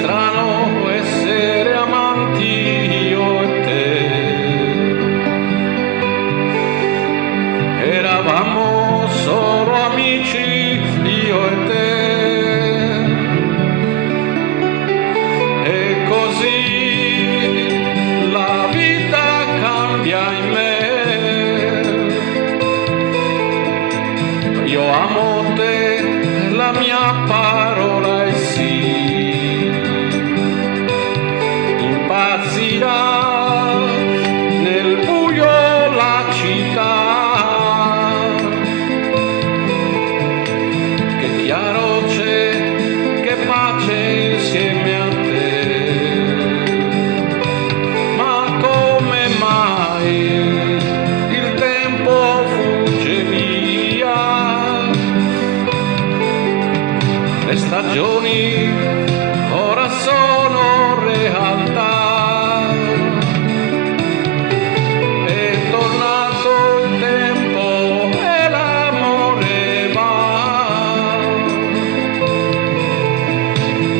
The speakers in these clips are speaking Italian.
strano essere amanti io e te. Eravamo solo amici io e te. E così la vita cambia in me. Io amo te, la mia parola è sì. Impazzirà nel buio la città. Che chiaro c'è, che pace insieme a te. Ma come mai il tempo fugge via? Le stagioni ora sono realtà. È tornato il tempo e l'amore va.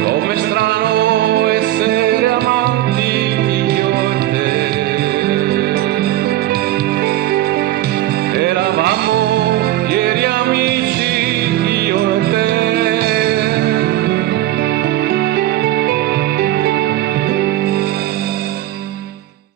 Com'è strano essere amanti io e te. Eravamo